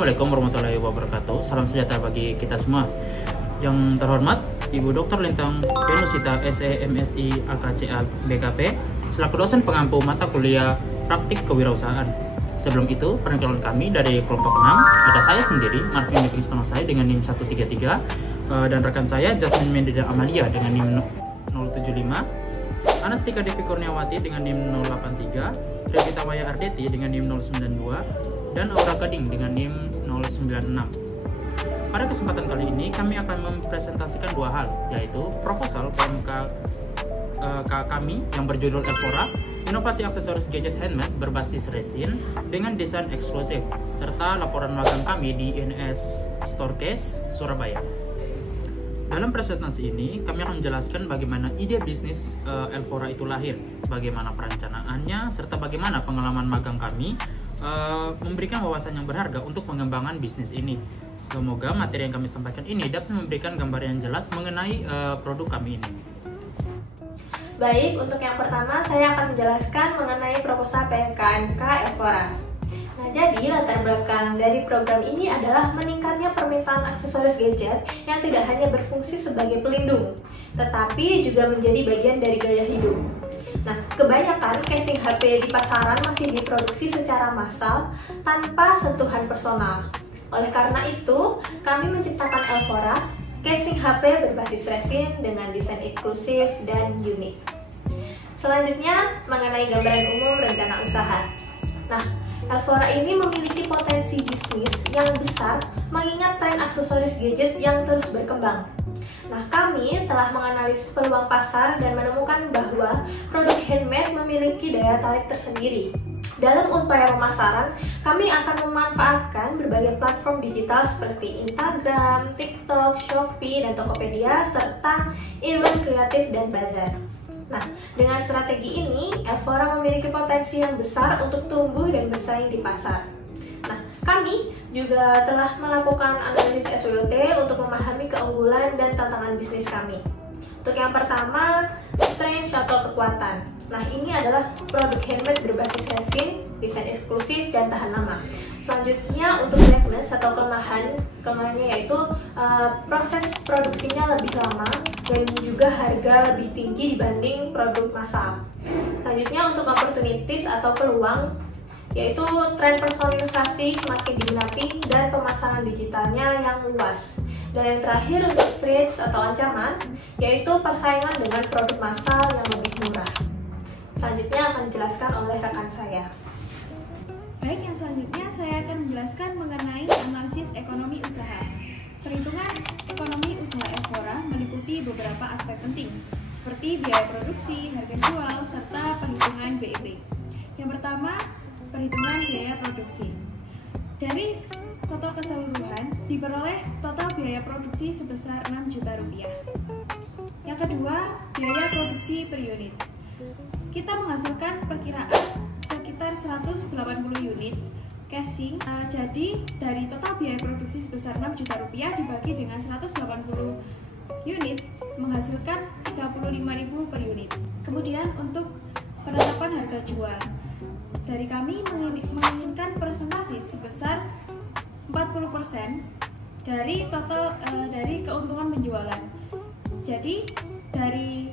Assalamualaikum warahmatullahi wabarakatuh. Salam sejahtera bagi kita semua. Yang terhormat Ibu Dr. Lintang Venusita SE MSI AKCA BKP selaku dosen pengampu mata kuliah praktik kewirausahaan. Sebelum itu, perkenalkan kami dari kelompok 6. Ada saya sendiri, Marvin Meeting Setengah saya dengan NIM 133 dan rekan saya Jasmine Mendida Amalia dengan NIM 075, Anastika Devi Kurniawati dengan NIM 083, Revita Waya Ardeti dengan NIM 092, dan Aura Gading dengan NIM 096. Pada kesempatan kali ini kami akan mempresentasikan dua hal, yaitu proposal PMK kami yang berjudul Elfora, inovasi aksesoris gadget handmade berbasis resin dengan desain eksklusif, serta laporan magang kami di INS Storecase, Surabaya. Dalam presentasi ini, kami akan menjelaskan bagaimana ide bisnis Elfora itu lahir, bagaimana perencanaannya, serta bagaimana pengalaman magang kami memberikan wawasan yang berharga untuk pengembangan bisnis ini. Semoga materi yang kami sampaikan ini dapat memberikan gambaran yang jelas mengenai produk kami ini. Baik, untuk yang pertama saya akan menjelaskan mengenai proposal PMK Elfora. Nah, jadi latar belakang dari program ini adalah meningkatnya permintaan aksesoris gadget yang tidak hanya berfungsi sebagai pelindung, tetapi juga menjadi bagian dari gaya hidup. Nah, kebanyakan casing HP di pasaran masih diproduksi secara massal tanpa sentuhan personal. Oleh karena itu, kami menciptakan Elfora, casing HP berbasis resin dengan desain eksklusif dan unik. Selanjutnya, mengenai gambaran umum rencana usaha. Nah, Elfora ini memiliki potensi bisnis yang besar mengingat tren aksesoris gadget yang terus berkembang. Nah, kami telah menganalisis peluang pasar dan menemukan bahwa produk handmade memiliki daya tarik tersendiri. Dalam upaya pemasaran, kami akan memanfaatkan berbagai platform digital seperti Instagram, TikTok, Shopee, dan Tokopedia, serta event kreatif dan bazar. Nah, dengan strategi ini, Elfora memiliki potensi yang besar untuk tumbuh dan bersaing di pasar. Nah, kami juga telah melakukan analisis SWOT untuk memahami keunggulan dan tantangan bisnis kami. Untuk yang pertama, strength atau kekuatan. Nah, ini adalah produk handmade berbasis resin, desain eksklusif, dan tahan lama. Selanjutnya, untuk weakness atau kelemahannya yaitu proses produksinya lebih lama dan juga harga lebih tinggi dibanding produk massal. Selanjutnya, untuk opportunities atau peluang, yaitu tren personalisasi semakin diminati dan pemasaran digitalnya yang luas. Dan yang terakhir untuk threats atau ancaman, yaitu persaingan dengan produk massal yang lebih murah. Selanjutnya akan dijelaskan oleh rekan saya. Baik, yang selanjutnya saya akan menjelaskan mengenai analisis ekonomi usaha. Perhitungan ekonomi usaha Elfora meliputi beberapa aspek penting, seperti biaya produksi, harga jual, serta perhitungan BEP. Yang pertama, perhitungan biaya produksi. Dari total keseluruhan, diperoleh total biaya produksi sebesar 6 juta rupiah. Yang kedua, biaya produksi per unit. Kita menghasilkan perkiraan sekitar 180 unit casing. Jadi, dari total biaya produksi sebesar 6 juta rupiah dibagi dengan 180 unit menghasilkan 35.000 per unit. Kemudian, untuk penetapan harga jual, dari kami menginginkan presentasi sebesar 40% dari total dari keuntungan penjualan. Jadi dari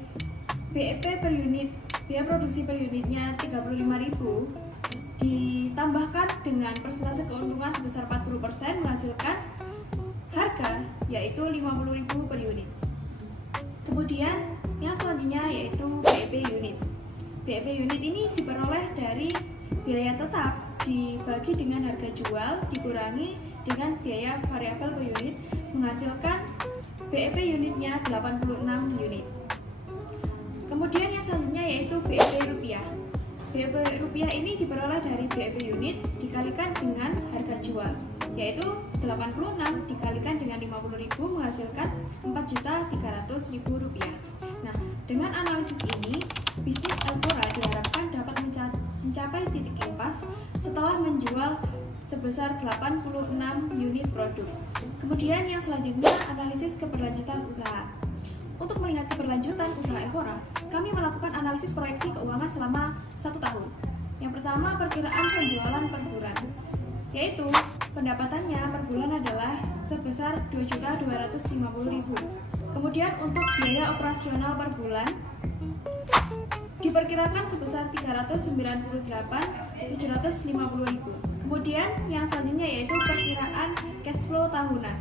BEP per unit, biaya produksi per unitnya 35.000 ditambahkan dengan presentase keuntungan sebesar 40% menghasilkan harga yaitu 50.000 per unit. Kemudian yang selanjutnya yaitu BEP unit. BEP unit ini diperoleh dari biaya tetap dibagi dengan harga jual dikurangi dengan biaya variabel per unit menghasilkan BEP unitnya 86 unit. Kemudian yang selanjutnya yaitu BEP rupiah. BEP rupiah ini diperoleh dari BEP unit dikalikan dengan harga jual, yaitu 86 dikalikan dengan 50.000 menghasilkan 4.300.000 rupiah. Nah, dengan analisis ini, bisnis Elfora diharapkan dapat mencapai titik impas setelah menjual sebesar 86 unit produk. Kemudian yang selanjutnya analisis keberlanjutan usaha. Untuk melihat keberlanjutan usaha Elfora, kami melakukan analisis proyeksi keuangan selama 1 tahun. Yang pertama, perkiraan penjualan per bulan, yaitu Pendapatannya per bulan adalah sebesar 2.250.000. Kemudian untuk biaya operasional per bulan diperkirakan sebesar 398.750.000. Kemudian yang selanjutnya yaitu perkiraan cash flow tahunan.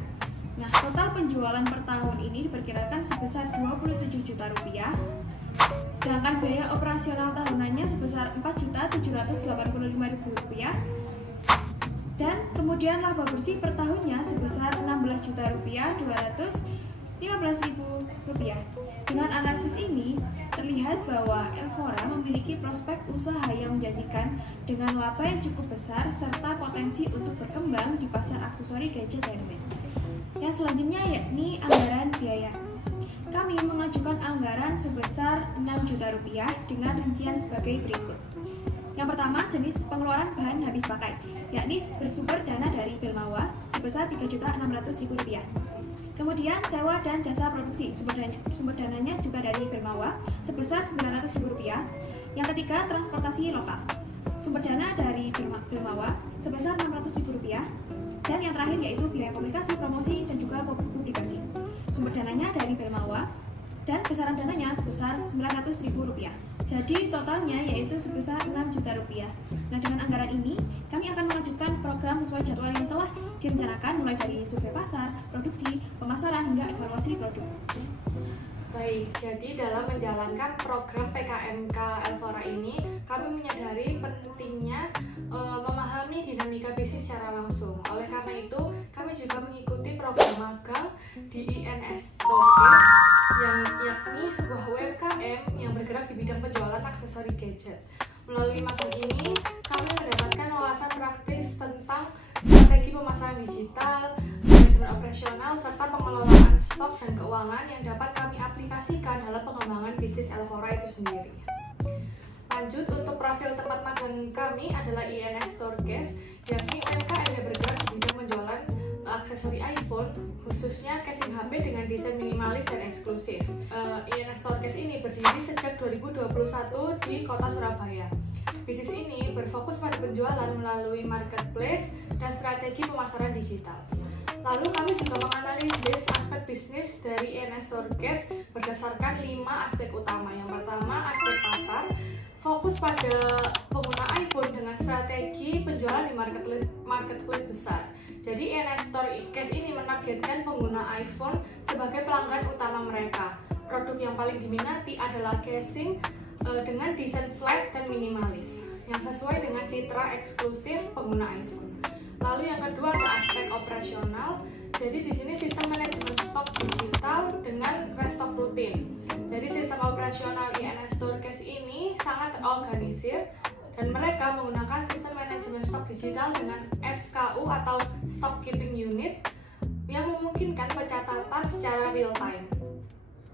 Nah, total penjualan per tahun ini diperkirakan sebesar 27 juta rupiah. Sedangkan biaya operasional tahunannya sebesar 4.785.000 rupiah. Dan kemudian laba bersih per tahunnya sebesar 16 juta rupiah 215.000 rupiah. Dengan analisis ini terlihat bahwa Elfora memiliki prospek usaha yang menjanjikan dengan laba yang cukup besar serta potensi untuk berkembang di pasar aksesori gadget handmade. Yang selanjutnya yakni anggaran biaya. Kami mengajukan anggaran sebesar 6 juta rupiah dengan rincian sebagai berikut. Yang pertama, jenis pengeluaran bahan habis pakai, yakni bersumber dana dari Bilmawa sebesar 3.600.000 rupiah. Kemudian sewa dan jasa produksi, sumber dananya juga dari Bilmawa sebesar 900.000 rupiah. Yang ketiga, transportasi lokal, sumber dana dari Bilmawa sebesar 600.000 rupiah. Dan yang terakhir yaitu biaya komunikasi, promosi, dan juga publikasi, sumber dananya dari Bilmawa dan besaran dananya sebesar 900.000 rupiah. Jadi totalnya yaitu sebesar 6 juta rupiah. Nah, dengan anggaran ini kami akan mengajukan program sesuai jadwal yang telah direncanakan mulai dari survei pasar, produksi, pemasaran hingga evaluasi produk. Baik, jadi dalam menjalankan program PKMK Elfora ini, kami menyadari pentingnya memahami dinamika bisnis secara langsung. Oleh karena itu, kami juga mengikuti program magang di INS Storecase yang yakni sebuah UMKM yang bergerak di bidang penjualan aksesori gadget. Melalui magang ini, kami mendapatkan wawasan praktis tentang strategi pemasaran digital, manajemen operasional, serta pengelolaan stok dan keuangan yang dapat kami aplikasikan dalam pengembangan bisnis Elfora itu sendiri. Lanjut, untuk profil tempat magang kami adalah INS Storecase, yakni UMKM yang bergerak di bidang penjualan aksesori iPhone, khususnya casing HP dengan desain minimalis dan eksklusif. INS Storecase ini berdiri sejak 2021 di kota Surabaya. Bisnis ini berfokus pada penjualan melalui marketplace dan strategi pemasaran digital. Lalu kami juga menganalisis aspek bisnis dari INS Storecase berdasarkan 5 aspek utama. Yang pertama, aspek pasar, fokus pada pengguna iPhone dengan strategi penjualan di marketplace besar. Jadi INS Storecase ini menargetkan pengguna iPhone sebagai pelanggan utama mereka. Produk yang paling diminati adalah casing dengan desain flat dan minimalis yang sesuai dengan citra eksklusif pengguna iPhone. Lalu yang kedua ada aspek operasional. Jadi di sini sistem manajemen stok digital dengan restock rutin. Jadi sistem operasional INS Storecase ini sangat terorganisir dan mereka menggunakan sistem manajemen stok digital dengan SKU atau Stock Keeping Unit yang memungkinkan pencatatan secara real time.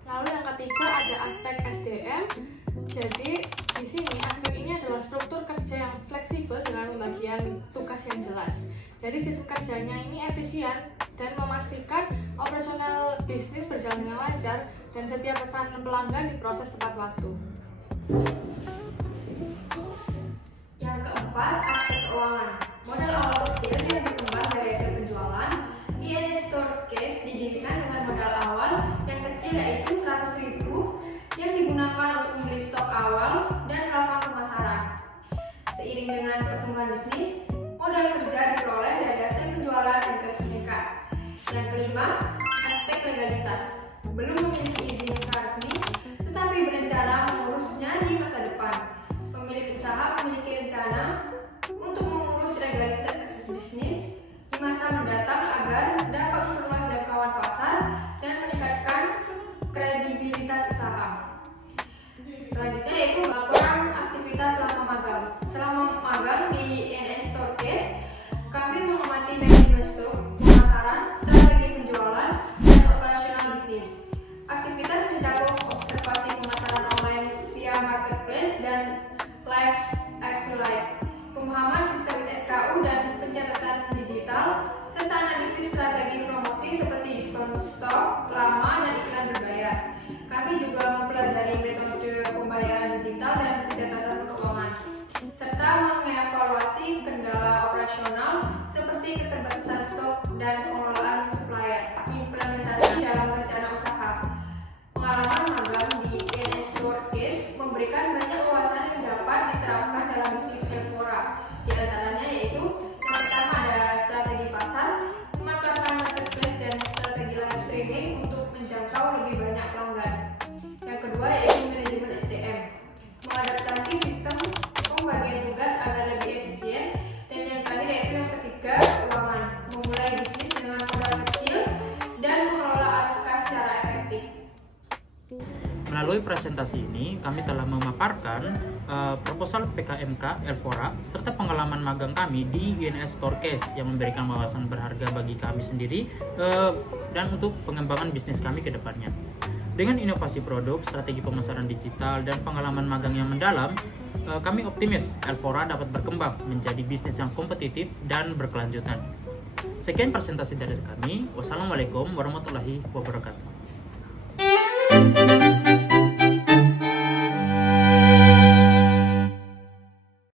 Lalu yang ketiga ada aspek SDM. Jadi di sini aspek ini adalah struktur kerja yang fleksibel dengan pembagian tugas yang jelas. Jadi sistem kerjanya ini efisien dan memastikan operasional bisnis berjalan dengan lancar dan setiap pesanan pelanggan diproses tepat waktu. Yang keempat, aspek keuangan. Modal awal kecil yang berkembang dari hasil penjualan, INS Storecase didirikan dengan modal awal yang kecil yaitu 100.000 yang digunakan untuk membeli stok awal dan melakukan pemasaran. Seiring dengan pertumbuhan bisnis, modal kerja diperoleh dari hasil penjualan dan terus meningkat. Yang kelima, aspek legalitas. Belum memiliki izin usaha resmi, tetapi berencana mengurusnya di masa depan. Pemilik usaha memiliki rencana untuk mengurus legalitas bisnis di masa mendatang agar dapat memperluas jangkauan pasar dan meningkatkan kredibilitas usaha. Selanjutnya yaitu laporan aktivitas selama magang. Selama magang di INS Storecase, kami mengamati manajemen stok, pemasaran, strategi penjualan, dan operasional bisnis. Aktivitas mencakup observasi pemasaran online via marketplace dan live affiliate, pemahaman sistem SKU dan pencatatan digital, serta analisis strategi promosi seperti diskon stok lama dan iklan berbayar. Kami juga mempelajari metode pembayaran digital dan pencatatan keuangan, serta mengevaluasi kendala operasional seperti keterbatasan pembagian tugas agar lebih efisien, dan yang terakhir yaitu yang ketiga, keuangan, memulai bisnis dengan modal kecil dan mengelola arus kas secara efektif. Melalui presentasi ini, kami telah memaparkan proposal PKMK Elfora serta pengalaman magang kami di UNS Storecase yang memberikan wawasan berharga bagi kami sendiri dan untuk pengembangan bisnis kami ke depannya. Dengan inovasi produk, strategi pemasaran digital, dan pengalaman magang yang mendalam, kami optimis Elfora dapat berkembang menjadi bisnis yang kompetitif dan berkelanjutan. Sekian presentasi dari kami. Wassalamualaikum warahmatullahi wabarakatuh.